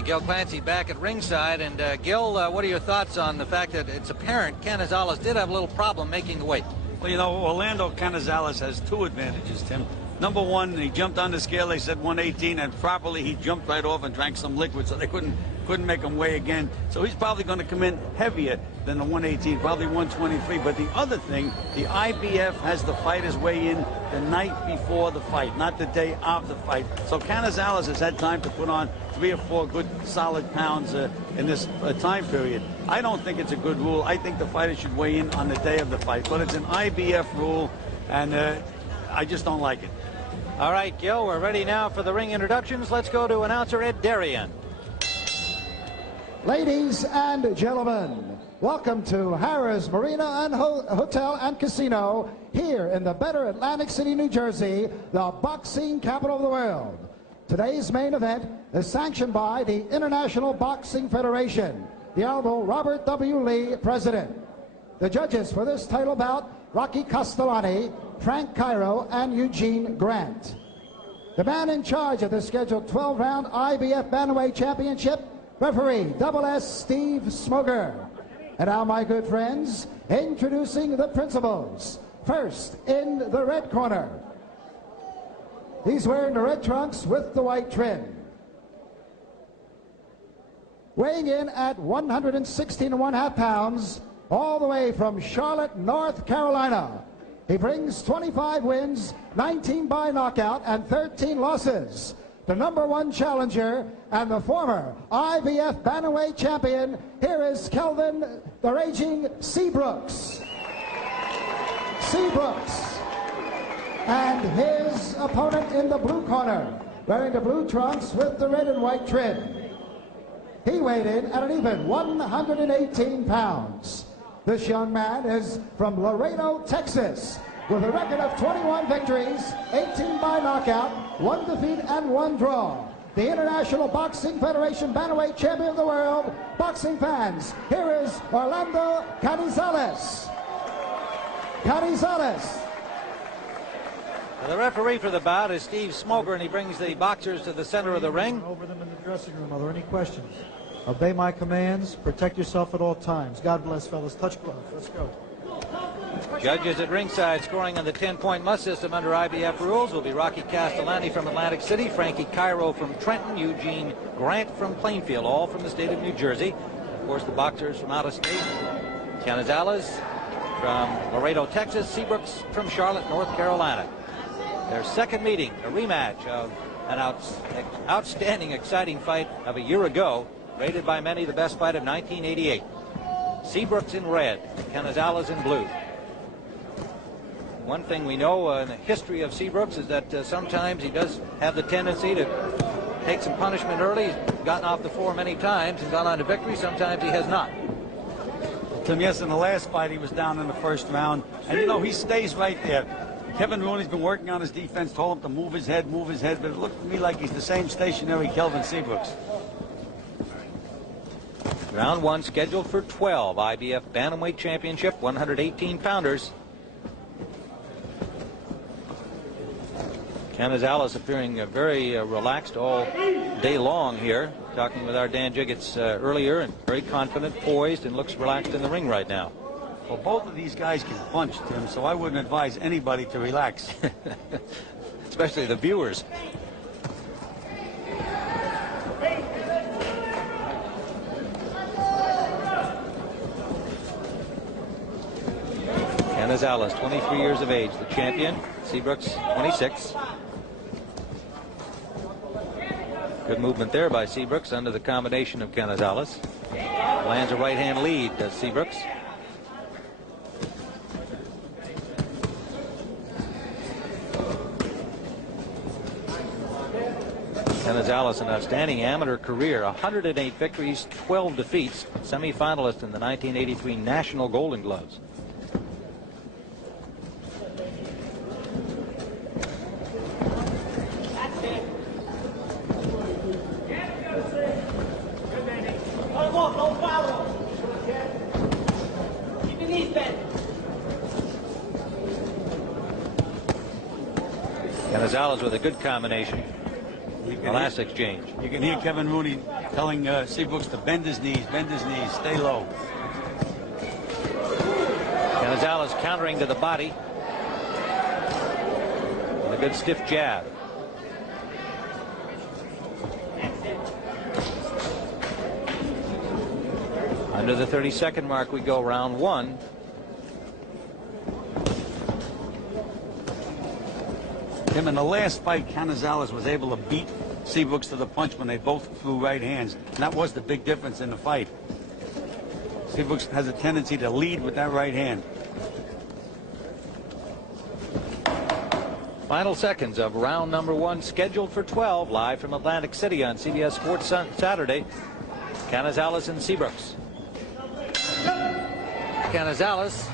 and Gil Clancy back at ringside. And Gil, what are your thoughts on the fact that it's apparent Canizales did have a little problem making the weight? Well, you know, Orlando Canizales has two advantages, Tim. Number one, he jumped on the scale, they said 118, and properly he jumped right off and drank some liquid, so they couldn't make him weigh again. So he's probably going to come in heavier than the 118, probably 123. But the other thing, the IBF has the fighters weigh in the night before the fight, not the day of the fight. So Canizales has had time to put on 3 or 4 good solid pounds in this time period. I don't think it's a good rule. I think the fighters should weigh in on the day of the fight. But it's an IBF rule, and I just don't like it. All right, Gil, we're ready now for the ring introductions. Let's go to announcer Ed Darien. Ladies and gentlemen, welcome to Harrah's Marina and Hotel and Casino here in the better Atlantic City, New Jersey, the boxing capital of the world. Today's main event is sanctioned by the International Boxing Federation, the Honorable Robert W. Lee, President. The judges for this title bout, Rocky Castellani, Frank Cairo, and Eugene Grant. The man in charge of the scheduled 12-round IBF Bantamweight Championship, referee SS Steve Smoger. And now, my good friends, introducing the principals. First, in the red corner, he's wearing the red trunks with the white trim. Weighing in at 116.5 pounds, all the way from Charlotte, North Carolina. He brings 25 wins, 19 by knockout, and 13 losses. The #1 challenger and the former IBF Bantamweight champion, here is Kelvin, the raging Seabrooks. Seabrooks. And his opponent in the blue corner, wearing the blue trunks with the red and white trim. He weighed in at an even 118 pounds. This young man is from Laredo, Texas, with a record of 21 victories, 18 by knockout, 1 defeat and 1 draw. The International Boxing Federation Bantamweight Champion of the World. Boxing fans, here is Orlando Canizales. Canizales. The referee for the bout is Steve Smoger, and he brings the boxers to the center of the ring. Over them in the dressing room. Are there any questions? Obey my commands. Protect yourself at all times. God bless, fellas. Touch gloves. Let's go. Judges at ringside scoring on the 10-point must system under IBF rules will be Rocky Castellani from Atlantic City, Frankie Cairo from Trenton, Eugene Grant from Plainfield, all from the state of New Jersey. Of course, the boxers from out of state, Canizales from Laredo, Texas, Seabrooks from Charlotte, North Carolina. Their second meeting, a rematch of an outstanding, exciting fight of a year ago, rated by many the best fight of 1988. Seabrooks in red, Canizales in blue. One thing we know in the history of Seabrooks is that sometimes he does have the tendency to take some punishment early. He's gotten off the floor many times and gone on to victory. Sometimes he has not. Tim, yes, in the last fight he was down in the first round, and you know, he stays right there. Kevin Rooney's been working on his defense, told him to move his head, but it looked to me like he's the same stationary Kelvin Seabrooks. Round 1 scheduled for 12 IBF Bantamweight Championship, 118-pounders. Canizales appearing very relaxed all day long here. Talking with our Dan Jiggets earlier, and very confident, poised, and looks relaxed in the ring right now. Well, both of these guys can punch, Tim, so I wouldn't advise anybody to relax. Especially the viewers. Canizales, 23 years of age, the champion. Seabrooks, 26. Good movement there by Seabrooks under the combination of Canizales. Lands a right-hand lead, does Seabrooks. Canizales, an outstanding amateur career, 108 victories, 12 defeats, semi-finalist in the 1983 National Golden Gloves. Canizales with a good combination. The last exchange. You can hear Kevin Rooney telling Seabrooks to bend his knees, stay low. Canizales countering to the body. And a good stiff jab. Under the 30-second mark we go, round one. Tim, in the last fight, Canizales was able to beat Seabrooks to the punch when they both threw right hands. And that was the big difference in the fight. Seabrooks has a tendency to lead with that right hand. Final seconds of round number one, scheduled for 12, live from Atlantic City on CBS Sports Saturday. Canizales and Seabrooks. Canizales,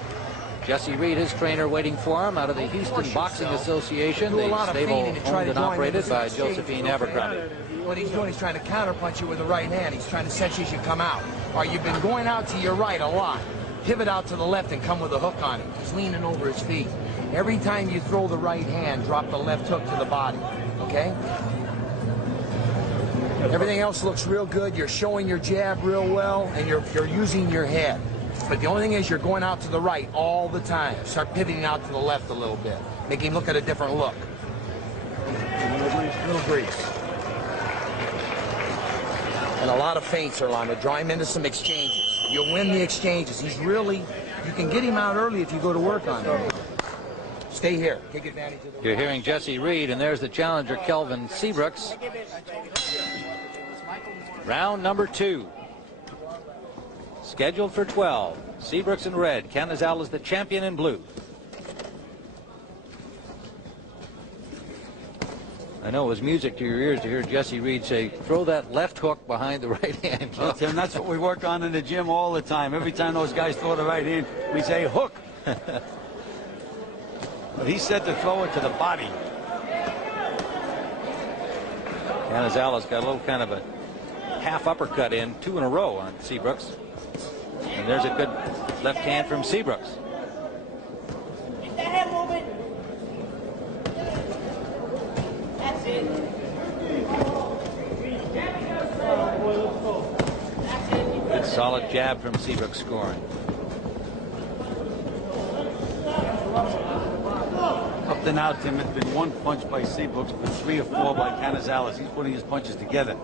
Jesse Reed, his trainer, waiting for him out of the Houston Boxing Association, the stable owned and operated by Josephine Abercrombie. What he's doing, he's trying to counterpunch you with the right hand. He's trying to set you should come out. All right, you've been going out to your right a lot. Pivot out to the left and come with a hook on him. He's leaning over his feet. Every time you throw the right hand, drop the left hook to the body, okay? Everything else looks real good. You're showing your jab real well, and you're using your head. But the only thing is you're going out to the right all the time. Start pivoting out to the left a little bit. Make him look at a different look. Little grease. And a lot of feints, Orlando. Draw him into some exchanges. You'll win the exchanges. He's really, you can get him out early if you go to work on him. Stay here. Take advantage of the... You're hearing Jesse Reed, and there's the challenger, Kelvin Seabrooks. Round number two. Scheduled for 12. Seabrooks in red. Canizales the champion in blue. I know it was music to your ears to hear Jesse Reed say, throw that left hook behind the right hand. Well, Tim, that's what we work on in the gym all the time. Every time those guys throw the right hand, we say hook. But he said to throw it to the body. Canizales got a little kind of a half uppercut in, 2 in a row on Seabrooks. And there's a good left hand from Seabrooks. Keep that head moving. That's it. Good solid jab from Seabrooks scoring. Up to now, Tim, it's been 1 punch by Seabrooks, but 3 or 4 by Canizales. He's putting his punches together.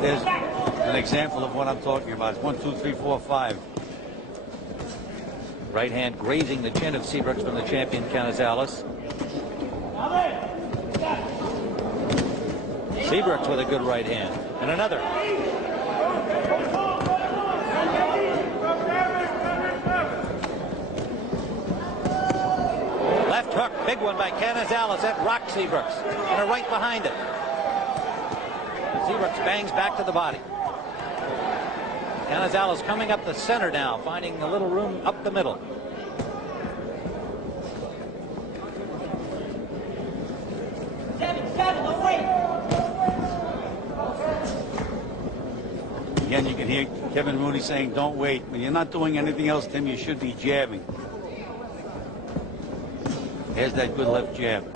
There's an example of what I'm talking about. It's 1, 2, 3, 4, 5. Right hand grazing the chin of Seabrooks from the champion Canizales. Seabrooks with a good right hand. And another. Left hook, big one by Canizales. That rocked Seabrooks. And a right behind it. Seabrooks bangs back to the body. Canizales coming up the center now, finding a little room up the middle. Again, you can hear Kevin Rooney saying, don't wait. When you're not doing anything else, Tim, you should be jabbing. There's that good left jab.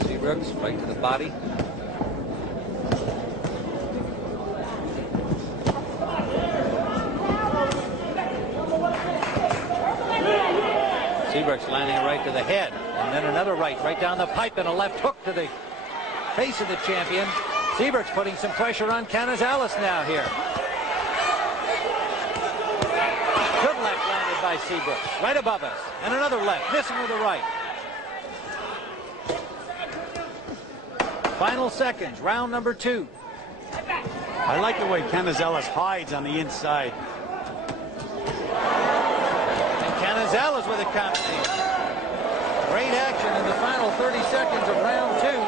Seabrooks right to the body. Seabrooks landing a right to the head, and then another right down the pipe, and a left hook to the face of the champion. Seabrooks putting some pressure on Canizales now here. Good left landed by Seabrooks, right above us, and another left, missing with the right. Final seconds, round number two. I like the way Canizales hides on the inside. Canizales with a combination. Great action in the final 30 seconds of round two.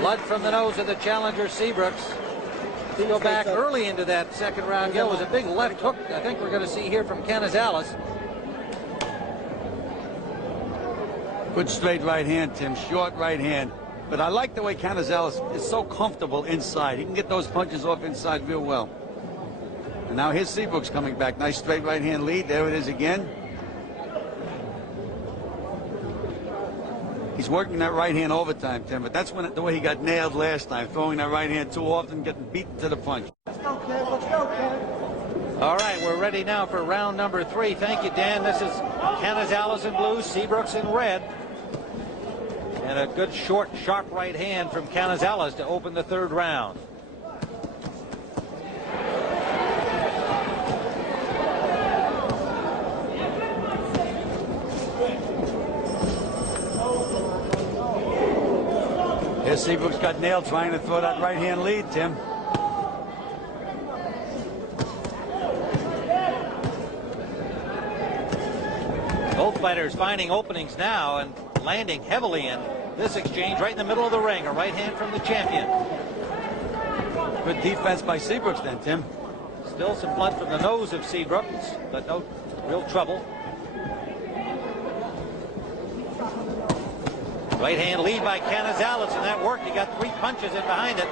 Blood from the nose of the challenger Seabrooks. If we go back early into that second round, Gil, was a big left hook. I think we're going to see here from Canizales. Good straight right hand, Tim. Short right hand. But I like the way Canizales is so comfortable inside. He can get those punches off inside real well. And now here's Seabrooks coming back. Nice straight right hand lead. There it is again. He's working that right hand overtime, Tim, but that's when the way he got nailed last time, throwing that right hand too often, getting beaten to the punch. Let's go, Kev. Let's go, Kev. All right, we're ready now for round number 3. Thank you, Dan. This is Canizales in blue, Seabrooks in red. And a good short, sharp right hand from Canizales to open the third round. Here's Seabrooks got nailed trying to throw that right hand lead, Tim. Both fighters finding openings now and landing heavily in this exchange right in the middle of the ring. A right hand from the champion. Good defense by Seabrooks then, Tim. Still some blood from the nose of Seabrooks, but no real trouble. Right hand lead by Canizales, and that worked. He got 3 punches in behind it.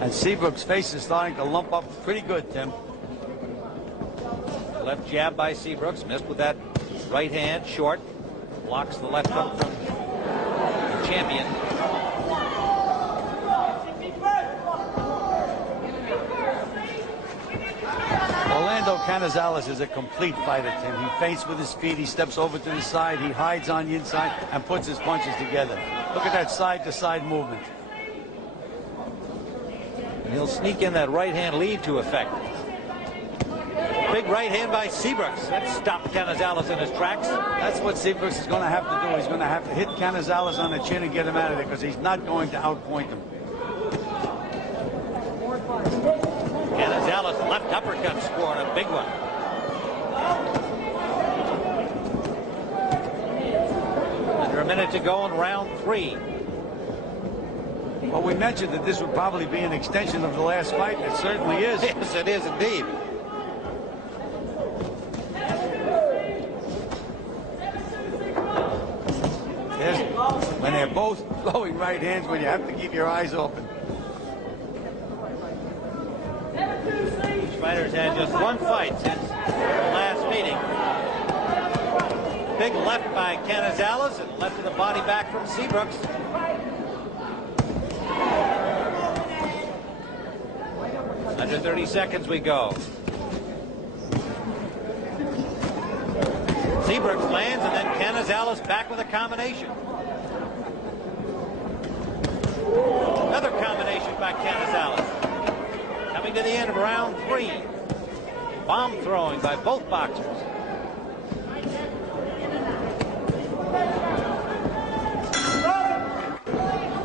And Seabrooks' face is starting to lump up pretty good, Tim. Left jab by Seabrooks, missed with that right hand, short. Blocks the left hook from the champion. Orlando Canizales is a complete fighter, Tim. He feints with his feet, he steps over to the side, he hides on the inside and puts his punches together. Look at that side-to-side movement. And he'll sneak in that right hand lead to effect. Big right hand by Seabrooks. That stopped Canizales in his tracks. That's what Seabrooks is going to have to do. He's going to have to hit Canizales on the chin and get him out of there because he's not going to outpoint him. Canizales left uppercut scored a big one. Under a minute to go in round 3. Well, we mentioned that this would probably be an extension of the last fight. It certainly is. Yes, it is indeed. When they're both throwing right hands, when you have to keep your eyes open. Each fighter's had just one fight since the last meeting. Big left by Canizales and left to the body back from Seabrooks. Under 30 seconds we go. Seabrooks lands and then Canizales back with a combination. Another combination by Canizales. Coming to the end of round 3. Bomb throwing by both boxers.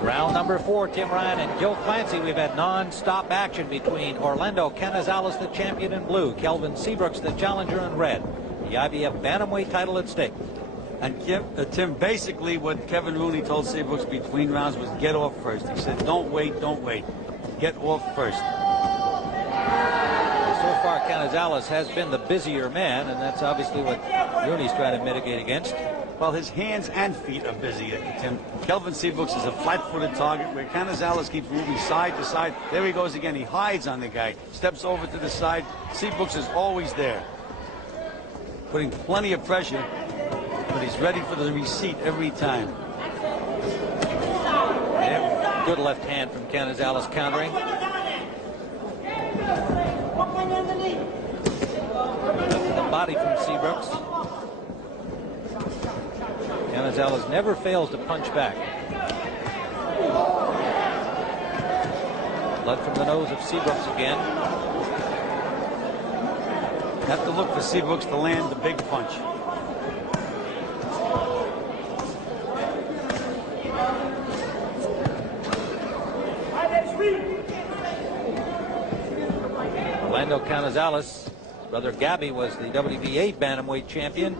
Round number 4, Tim Ryan and Joe Clancy. We've had non-stop action between Orlando Canizales, the champion in blue, Kelvin Seabrooks, the challenger in red. The IBF bantamweight title at stake. And Tim, basically what Kevin Rooney told Seabrooks between rounds was get off first. He said, don't wait, don't wait. Get off first. So far, Canizales has been the busier man, and that's obviously what Rooney's trying to mitigate against. Well, his hands and feet are busy, Tim. Kelvin Seabrooks is a flat-footed target where Canizales keeps moving side to side. There he goes again. He hides on the guy, steps over to the side. Seabrooks is always there, putting plenty of pressure, but he's ready for the receipt every time. Yeah, good left hand from Canizales countering. The body from Seabrooks. Canizales never fails to punch back. Blood from the nose of Seabrooks again. Have to look for Seabrooks to land the big punch. Orlando Canizales, his brother Gabby was the WBA bantamweight champion.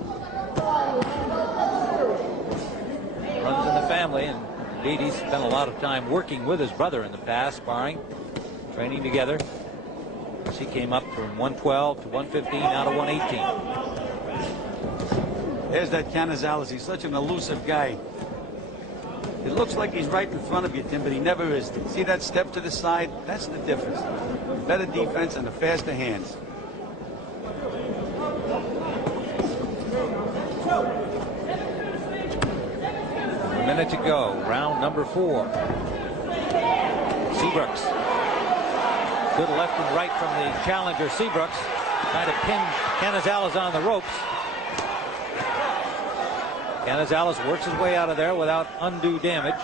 Runs in the family, and indeed he's spent a lot of time working with his brother in the past, sparring, training together. She came up from 112 to 115, now to 118. There's that Canizales. He's such an elusive guy. It looks like he's right in front of you, Tim, but he never is. See that step to the side? That's the difference. Better defense and the faster hands. A minute to go. Round number 4. Seabrooks. Good left and right from the challenger, Seabrooks. Trying to pin Canizales on the ropes. Canizales works his way out of there without undue damage.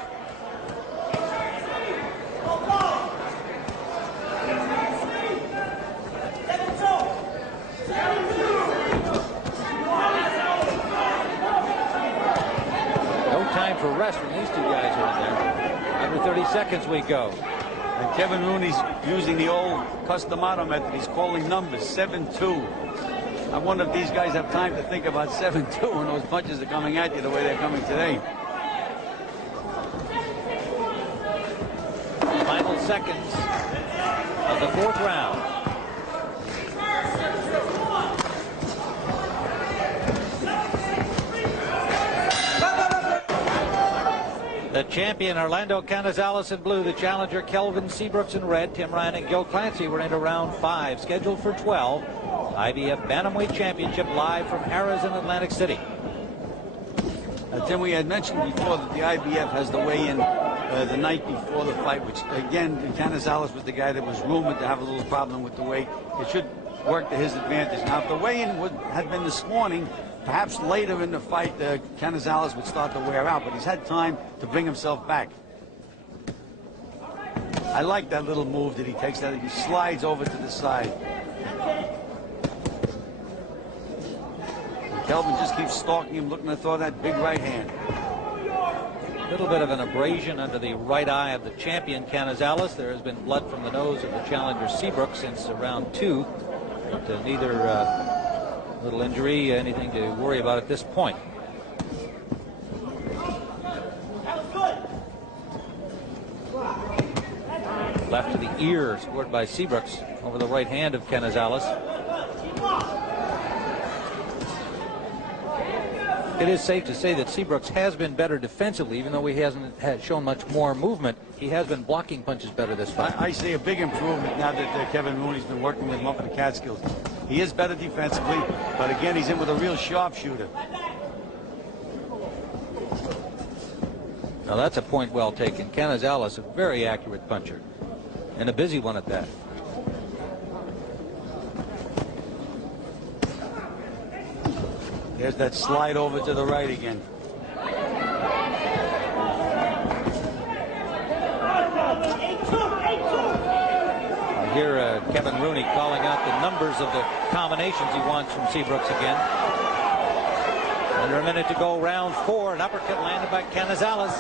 No time for rest when these two guys are in there. Under 30 seconds we go. And Kevin Rooney's using the old Customato method. He's calling numbers, 7-2. I wonder if these guys have time to think about 7-2 when those punches are coming at you the way they're coming today. Final seconds of the 4th round. The champion Orlando Canizales in blue, the challenger Kelvin Seabrooks in red, Tim Ryan and Gil Clancy were into round 5, scheduled for 12. IBF Bantamweight Championship live from Harrah's in Atlantic City. Tim, we had mentioned before that the IBF has the weigh-in the night before the fight, which again, Canizales was the guy that was rumored to have a little problem with the weight. It should work to his advantage. Now, if the weigh-in had been this morning, perhaps later in the fight, Canizales would start to wear out, but he's had time to bring himself back. I like that little move that he takes, that he slides over to the side. And Kelvin just keeps stalking him, looking to throw that big right hand. A little bit of an abrasion under the right eye of the champion Canizales. There has been blood from the nose of the challenger Seabrooks since round 2. But neither little injury, anything to worry about at this point. Left to the ear, scored by Seabrooks over the right hand of Canizales. It is safe to say that Seabrooks has been better defensively, even though he hasn't shown much more movement. He has been blocking punches better this fight. I see a big improvement now that Kevin Rooney's been working with him up in the Catskills. He is better defensively, but again, he's in with a real sharpshooter. Now that's a point well taken. Canizales, a very accurate puncher, and a busy one at that. There's that slide over to the right again. Here, Kevin Rooney calling out the numbers of the combinations he wants from Seabrooks again. Under a minute to go, round 4. An uppercut landed by Canizales.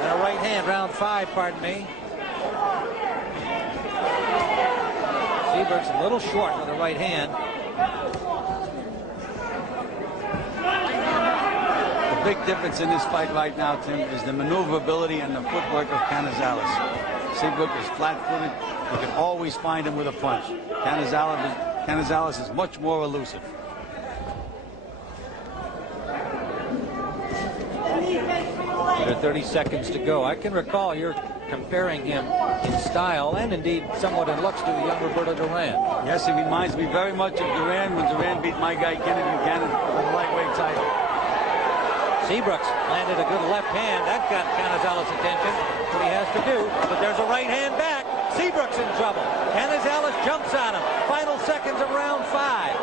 And a right hand, round 5, pardon me. Seabrooks a little short with the right hand. The big difference in this fight right now, Tim, is the maneuverability and the footwork of Canizales. Seabrooks is flat-footed. You can always find him with a punch. Canizales is much more elusive. There are 30 seconds to go. I can recall you're comparing him in style and indeed somewhat in looks to the young Roberto Duran. Yes, he reminds me very much of Duran when Duran beat my guy Kennedy Buchanan for the lightweight title. Seabrooks landed a good left hand. That got Canizales' attention. What he has to do, but there's a right hand back. Seabrooks in trouble. Canizales jumps on him. Final seconds of round 5.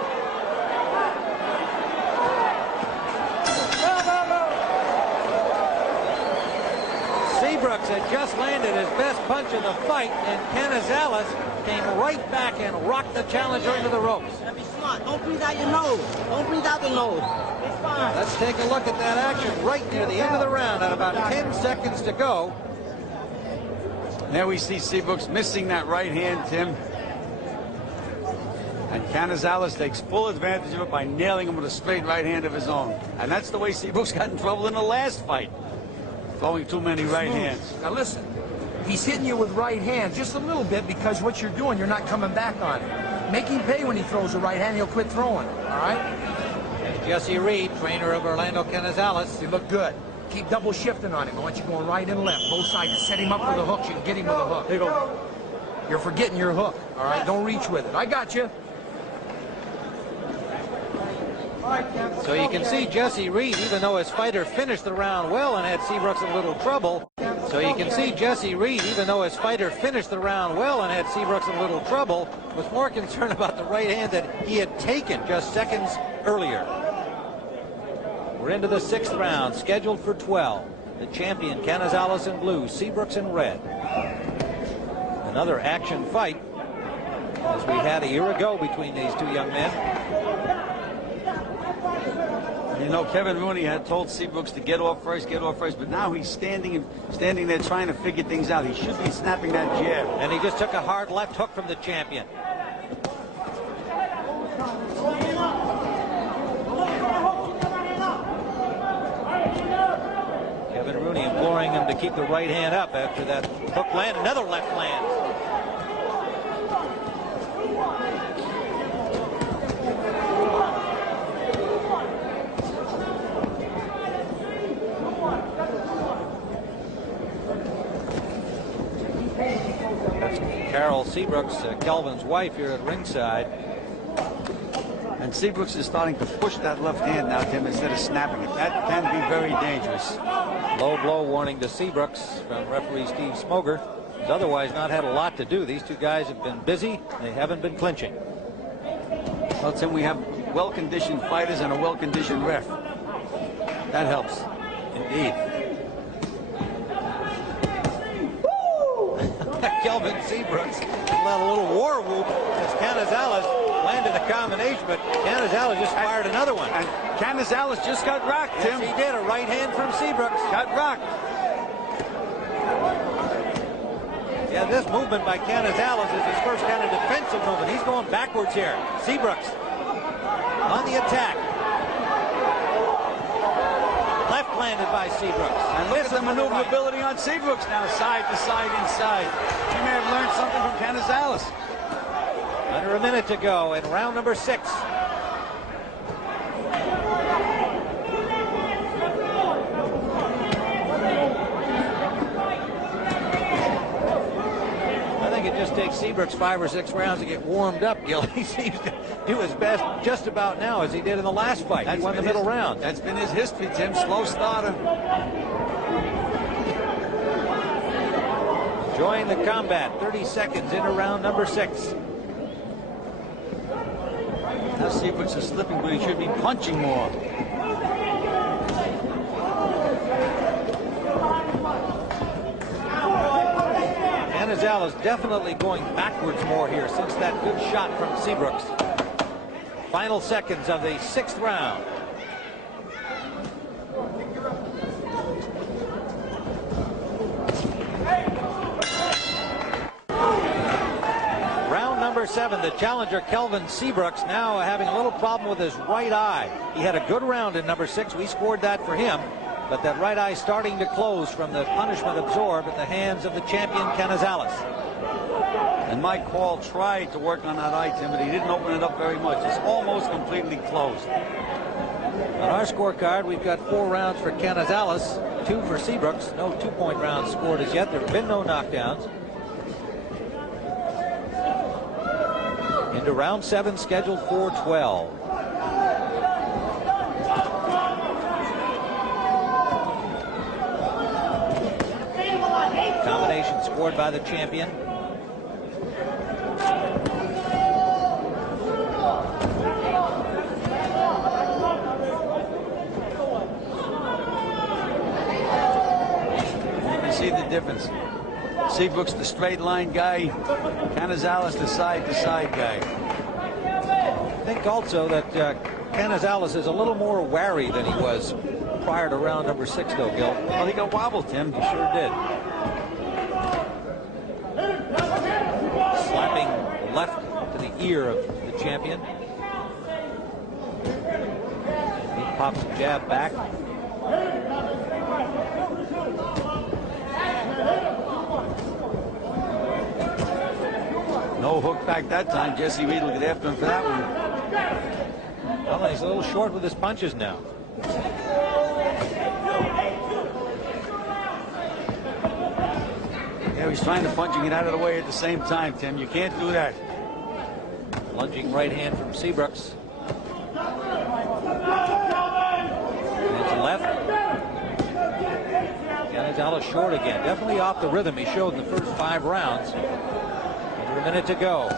Seabrooks had just landed his best punch of the fight, and Canizales came right back and rocked the challenger into the ropes. Be smart. Don't breathe out your nose. Don't breathe out the nose. It's fine. Let's take a look at that action right near the end of the round at about 10 seconds to go. There we see Seabrooks missing that right hand, Tim. And Canizales takes full advantage of it by nailing him with a straight right hand of his own. And that's the way Seabrooks got in trouble in the last fight. Throwing too many right hands. Now listen, he's hitting you with right hand just a little bit because what you're doing, you're not coming back on it. Make him pay when he throws a right hand, he'll quit throwing, all right? Jesse Reed, trainer of Orlando Canizales. You look good. Keep double shifting on him. I want you going right and left, both sides. Set him up for the hooks. You can get him with a hook. There you go. You're forgetting your hook, all right? Don't reach with it. I got you. So you can see Jesse Reed, even though his fighter finished the round well and had Seabrooks in a little trouble. So you can see Jesse Reed, even though his fighter finished the round well and had Seabrooks in a little trouble, was more concerned about the right hand that he had taken just seconds earlier. We're into the 6th round, scheduled for 12. The champion, Canizales in blue, Seabrooks in red. Another action fight, as we had a year ago between these two young men. You know, Kevin Rooney had told Seabrooks to get off first, but now he's standing there trying to figure things out. He should be snapping that jab. And he just took a hard left hook from the champion. Kevin Rooney imploring him to keep the right hand up after that hook land. Another left land. Carol Seabrooks, Kelvin's wife, here at ringside. And Seabrooks is starting to push that left hand now, Tim, instead of snapping it. That can be very dangerous. Low blow warning to Seabrooks from referee Steve Smoger. He's otherwise not had a lot to do. These two guys have been busy. They haven't been clinching. Well, Tim, we have well-conditioned fighters and a well-conditioned ref. That helps. Indeed. Kelvin Seabrooks let a little war whoop as Canizales landed a combination, but Canizales just fired another one. And Canizales just got rocked, Tim. Yes, he did. A right hand from Seabrooks. Got rocked. Yeah, this movement by Canizales is his first kind of defensive movement. He's going backwards here. Seabrooks on the attack. Left landed by Seabrooks. And look at the maneuverability on Seabrooks now, side to side, inside. He may have learned something from Canizales. Under a minute to go in round number 6. I think it just takes Seabrooks 5 or 6 rounds to get warmed up, Gil. He seems to do his best just about now as he did in the last fight. He won the middle round. That's been his history, Tim. Slow starter. Enjoying the combat. 30 seconds into round number 6. Now Seabrooks is slipping, but he should be punching more. Canizales definitely going backwards more here since that good shot from Seabrooks. Final seconds of the 6th round. Round number 7, the challenger Kelvin Seabrooks now having a little problem with his right eye. He had a good round in number 6. We scored that for him. But that right eye starting to close from the punishment absorbed at the hands of the champion Canizales. And Mike Hall tried to work on that eye, Tim, but he didn't open it up very much. It's almost completely closed. On our scorecard, we've got 4 rounds for Canizales, 2 for Seabrooks. No 2-point rounds scored as yet. There have been no knockdowns. Into round 7, scheduled for 12. Combination scored by the champion. You can see the difference. Seabrooks, the straight line guy. Canizales, the side guy. I think also that Canizales is a little more wary than he was prior to round number 6, though, Gil. Well, he got wobbled, Tim. He sure did. Slapping left to the ear of the champion. He pops a jab back. No hook back that time. Jesse Reed will get after him for that one. Well, he's a little short with his punches now. Yeah, he's trying to punch and get out of the way at the same time, Tim. You can't do that. Lunging right hand from Seabrooks. And to left. Canizales short again. Definitely off the rhythm he showed in the first 5 rounds. Under a minute to go.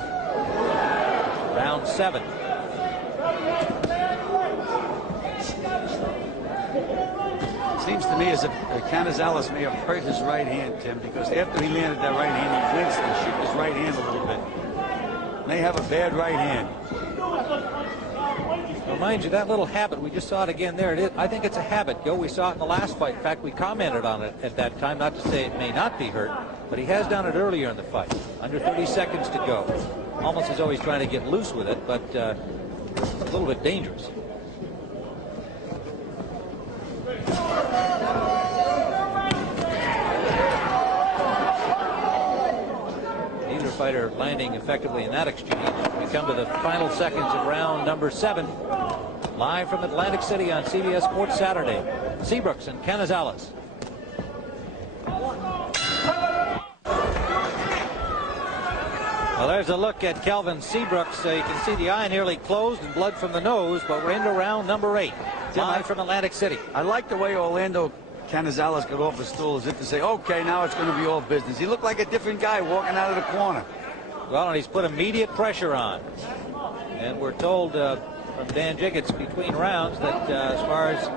Round 7. Seems to me as if Canizales may have hurt his right hand, Tim, because after he landed that right hand, he winced and shook his right hand a little bit. May have a bad right hand. Well, mind you, that little habit, we just saw it again there. It is, I think it's a habit, Joe. We saw it in the last fight. In fact, we commented on it at that time, not to say it may not be hurt, but he has done it earlier in the fight. Under 30 seconds to go. Almost as though he's trying to get loose with it, but a little bit dangerous. Neither fighter landing effectively in that exchange. We come to the final seconds of round number 7. Live from Atlantic City on CBS Sports Saturday. Seabrooks and Canizales. Well, there's a look at Kelvin Seabrooks. You can see the eye nearly closed and blood from the nose, but we're into round number 8. Live from Atlantic City. I like the way Orlando Canizales got off the stool as if to say, okay, now it's going to be all business. He looked like a different guy walking out of the corner. Well, and he's put immediate pressure on. And we're told from Dan Jiggets between rounds that as far as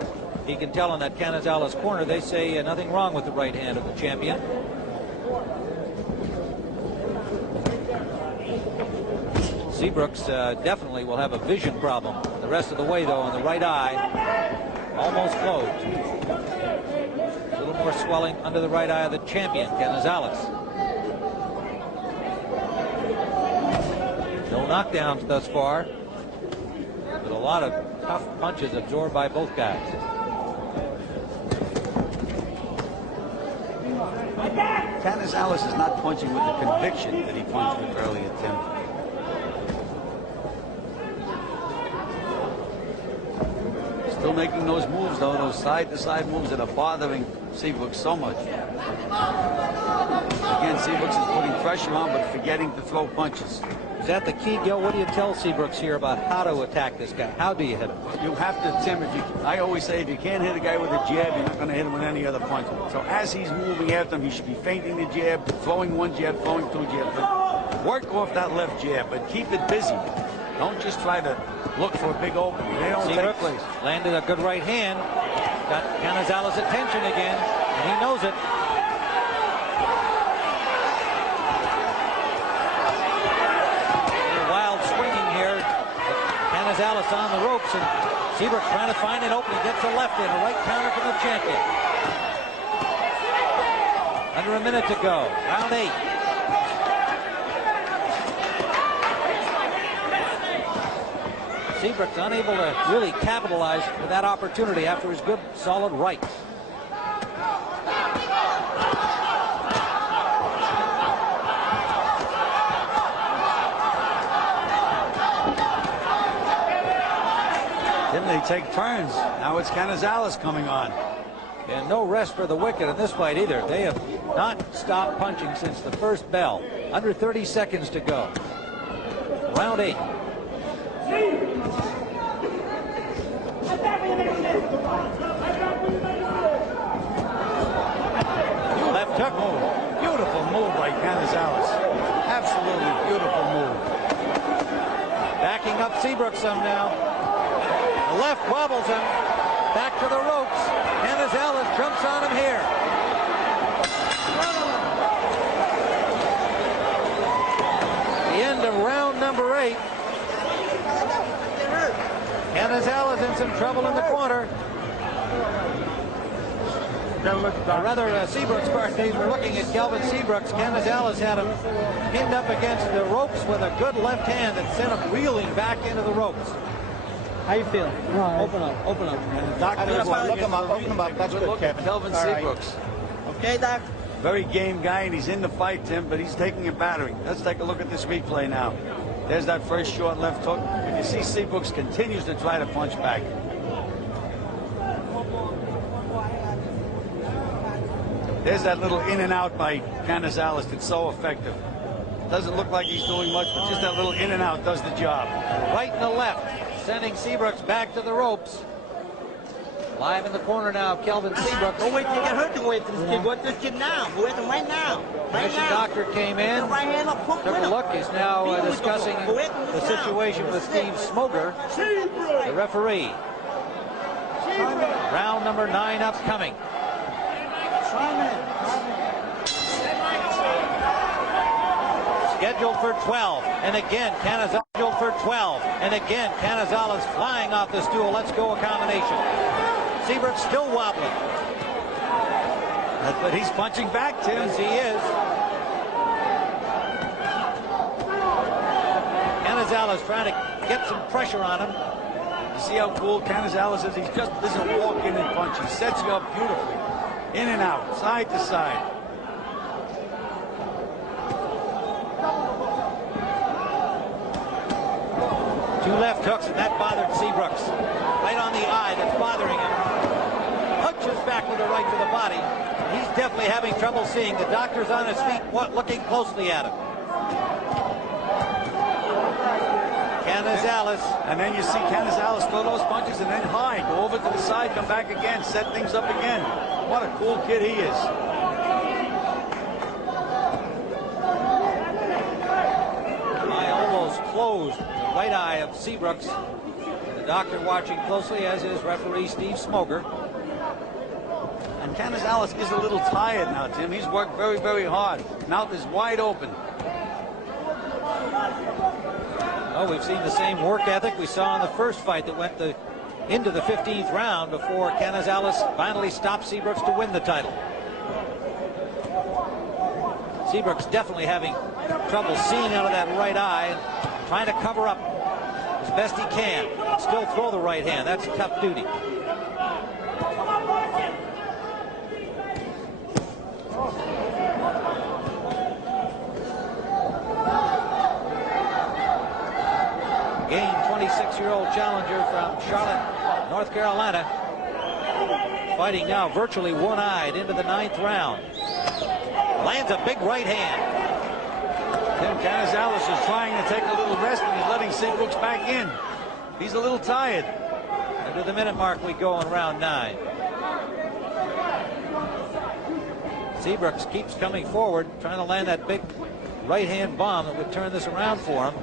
he can tell in that Canizales corner, they say nothing wrong with the right hand of the champion. Seabrooks definitely will have a vision problem the rest of the way, though, in the right eye. Almost closed. A little more swelling under the right eye of the champion, Canizales. No knockdowns thus far, but a lot of tough punches absorbed by both guys. Canizales is not punching with the conviction that he punched with earlier, Tim. Still making those moves, though, those side-to-side moves that are bothering Seabrooks so much. Again, Seabrooks is putting pressure on, but forgetting to throw punches. Is that the key, Gil? What do you tell Seabrooks here about how to attack this guy? How do you hit him? You have to, Tim, I always say if you can't hit a guy with a jab, you're not going to hit him with any other punch. So as he's moving after him, he should be feinting the jab, throwing one jab, throwing 2 jabs. But work off that left jab, but keep it busy. Don't just try to look for a big opening. They don't take place. Landed a good right hand. Got Canizales' attention again, and he knows it. Wild swinging here. Canizales on the ropes, and Seabrooks trying to find an opening. Gets a left in, a right counter from the champion. Under a minute to go. Round 8. Seabrooks unable to really capitalize for that opportunity after his good, solid right. Then they take turns. Now it's Canizales coming on. And no rest for the wicked in this fight either. They have not stopped punching since the first bell. Under 30 seconds to go. Round 8. Left hook. Beautiful move by Canizales. Absolutely beautiful move. Backing up Seabrooks some now. The left wobbles him. Back to the ropes. Canizales jumps on him here. The end of round number 8. Canizales in some trouble in the corner. Or rather, Seabrooks' birthdays. We're looking at Kelvin Seabrooks. Canizales had him pinned up against the ropes with a good left hand that sent him reeling back into the ropes. How you feeling? Right. Open up, open up. And the doctor Look him up, open him up. That's good, Kevin. Kelvin All right. Seabrooks. Okay, Doc? Very game guy, and he's in the fight, Tim, but he's taking a battering. Let's take a look at this replay now. There's that first short left hook. And you see Seabrooks continues to try to punch back. There's that little in and out by Canizales that's so effective. Doesn't look like he's doing much, but just that little in and out does the job. Right and the left, sending Seabrooks back to the ropes. Live in the corner now, Kelvin Seabrooks. Don't wait till you get hurt to go after this kid. Go after this kid now. Go after him right now. Right now. Doctor came in, Right hand up, hook took with a him. look. He's now discussing the situation with Steve Smoger, the referee. Round number 9 upcoming. Scheduled for 12, and again Canizales scheduled for 12, and again Canizales flying off the stool. Let's go a combination. Seabrooks still wobbling. But he's punching back, Tim. Yes, he is. Canizales trying to get some pressure on him. You see how cool Canizales is? He just doesn't walk in and punch. He sets you up beautifully. In and out, side to side. Two left hooks, and that bothered Seabrooks. Right on the eye, that's bothering him. Punches back with a right to the body. He's definitely having trouble seeing. The doctor's on his feet, looking closely at him. Canizales. And then you see Canizales throw those punches and then high. Go over to the side, come back again, set things up again. What a cool kid he is. Eye almost closed. The right eye of Seabrooks. The doctor watching closely, as is referee Steve Smoger. And Canizales is a little tired now, Tim. He's worked very, very hard. Mouth is wide open. Oh, we've seen the same work ethic we saw in the first fight that went into the 15th round before Canizales finally stopped Seabrooks to win the title. Seabrooks definitely having trouble seeing out of that right eye and trying to cover up as best he can. Still throw the right hand. That's tough duty. Again, 26-year-old challenger from Charlotte, North Carolina. Fighting now virtually one-eyed into the 9th round. Lands a big right hand. Tim Canizales is trying to take a little rest, and he's letting Seabrooks back in. He's a little tired. And to the minute mark we go in round 9. Seabrooks keeps coming forward, trying to land that big right-hand bomb that would turn this around for him.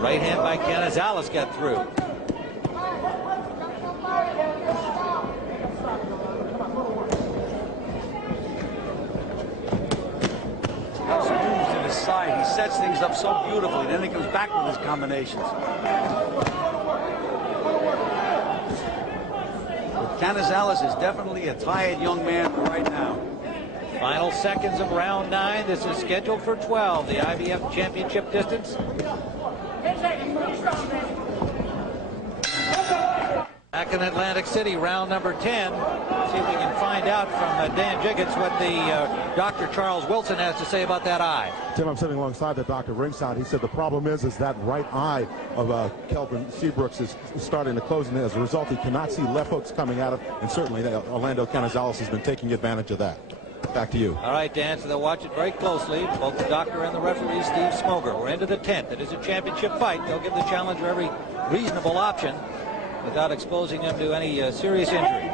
Right hand by Canizales got through. House moves to the side. He sets things up so beautifully. Then he comes back with his combinations. But Canizales is definitely a tired young man right now. Final seconds of round 9. This is scheduled for 12, the IBF championship distance. Back in Atlantic City, round number 10. See if we can find out from Dan Jiggets what the Dr. Charles Wilson has to say about that eye. Tim, I'm sitting alongside the doctor ringside. He said the problem is that right eye of Kelvin Seabrooks is starting to close, and as a result, he cannot see left hooks coming at him, and certainly Orlando Canizales has been taking advantage of that. Back to you. All right, Dan, so they'll watch it very closely. Both the doctor and the referee, Steve Smoger. We're into the 10th. It is a championship fight. They'll give the challenger every reasonable option without exposing him to any serious injury.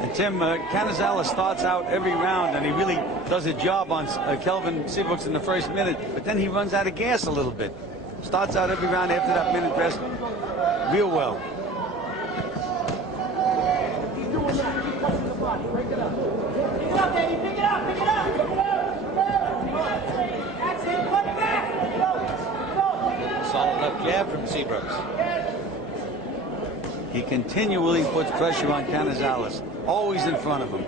And Tim, Canizales starts out every round, and he really does a job on Kelvin Seabrooks in the first minute, but then he runs out of gas a little bit. Starts out every round after that minute rest real well. Solid left jab from Seabrooks. He continually puts pressure on Canizales, always in front of him.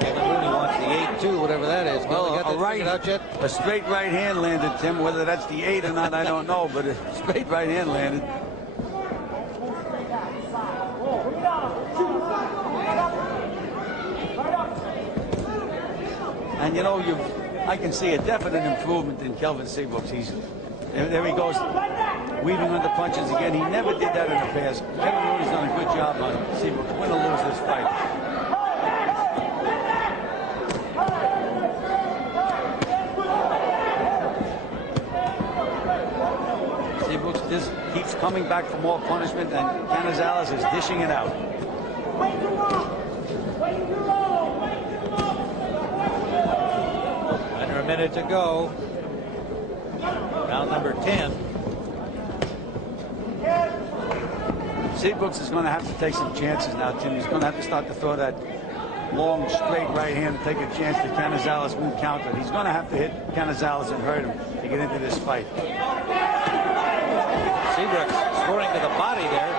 Kevin Rooney wants the 8-2, whatever that is. Well, a straight right hand landed, Tim. Whether that's the 8 or not, I don't know, but a straight right hand landed. And you know, I can see a definite improvement in Kelvin Seabrooks. There he goes, weaving under punches again. He never did that in the past. Kevin Rooney's done a good job on Seabrooks. Win or lose this fight. Seabrooks just keeps coming back for more punishment, and Canizales is dishing it out. Under a minute to go. Round number 10. Seabrooks is going to have to take some chances now, Tim. He's going to have to start to throw that long, straight right hand to take a chance that Canizales won't counter. He's going to have to hit Canizales and hurt him to get into this fight. Seabrooks scoring to the body there.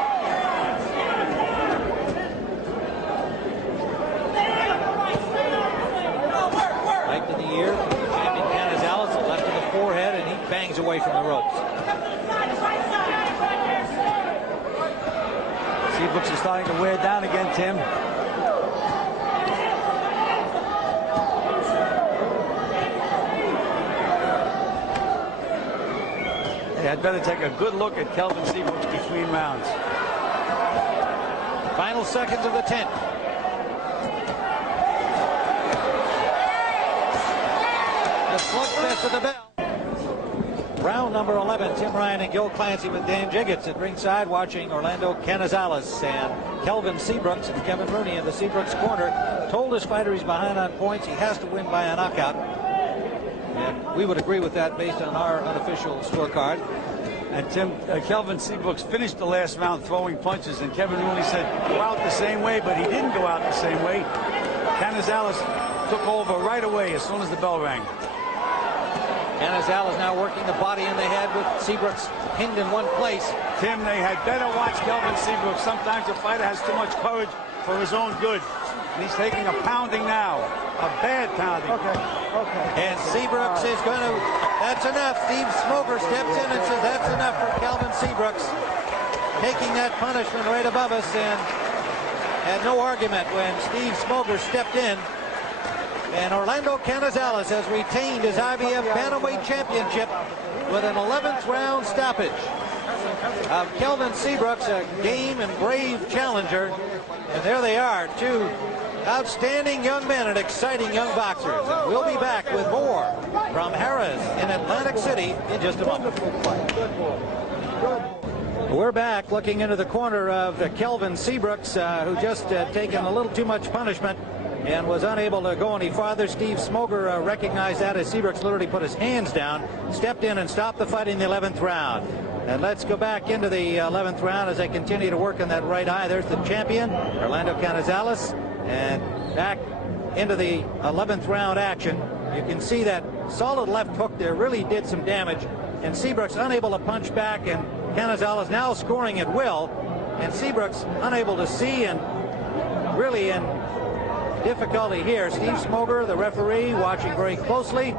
Right to the ear. Champion Canizales, the left to the forehead, and he bangs away from the ropes. Seabrooks is starting to wear down again, Tim. Hey, I'd better take a good look at Kelvin Seabrooks between rounds. Final seconds of the 10th. The slugfest of the bell. Round number 11, Tim Ryan and Gil Clancy with Dan Jiggets at ringside watching Orlando Canizales and Kelvin Seabrooks and Kevin Rooney in the Seabrooks corner. Told his fighter he's behind on points. He has to win by a knockout. And we would agree with that based on our unofficial scorecard. And Tim, Kelvin Seabrooks finished the last round throwing punches, and Kevin Rooney said go out the same way, but he didn't go out the same way. Canizales took over right away as soon as the bell rang. Canizales now working the body and the head with Seabrooks pinned in one place. Tim, they had better watch Kelvin Seabrooks. Sometimes a fighter has too much courage for his own good. And he's taking a pounding now, a bad pounding. Okay. And Seabrooks is going to, that's enough. Steve Smoger steps in and says that's enough for Kelvin Seabrooks. Taking that punishment right above us, and had no argument when Steve Smoger stepped in. And Orlando Canizales has retained his IBF Bantamweight Championship with an 11th round stoppage of Kelvin Seabrooks, a game and brave challenger. And there they are, two outstanding young men and exciting young boxers. And we'll be back with more from Harrah's in Atlantic City in just a moment. We're back looking into the corner of Kelvin Seabrooks, who just taken a little too much punishment and was unable to go any farther. Steve Smoger recognized that as Seabrooks literally put his hands down, stepped in and stopped the fight in the 11th round. And let's go back into the 11th round as they continue to work on that right eye. There's the champion, Orlando Canizales, and back into the 11th round action. You can see that solid left hook there really did some damage, and Seabrooks unable to punch back, and Canizales now scoring at will, and Seabrooks unable to see and really in difficulty here. Steve Smoger, the referee, watching very closely.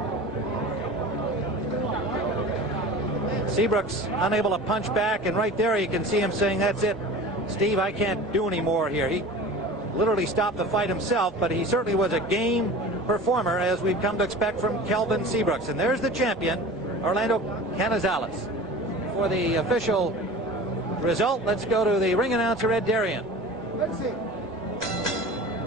Seabrooks unable to punch back, and right there you can see him saying, that's it, Steve, I can't do any more here. He literally stopped the fight himself, but he certainly was a game performer, as we've come to expect from Kelvin Seabrooks. And there's the champion, Orlando Canizales. For the official result, let's go to the ring announcer, Ed Darian. Let's see.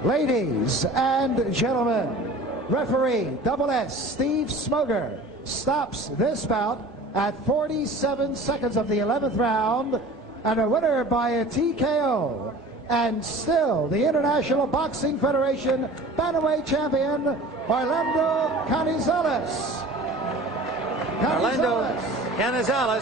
Ladies and gentlemen, referee Double S Steve Smoger stops this bout at 47 seconds of the 11th round, and a winner by a TKO, and still the International Boxing Federation Bantamweight champion, Orlando Canizales. Orlando Canizales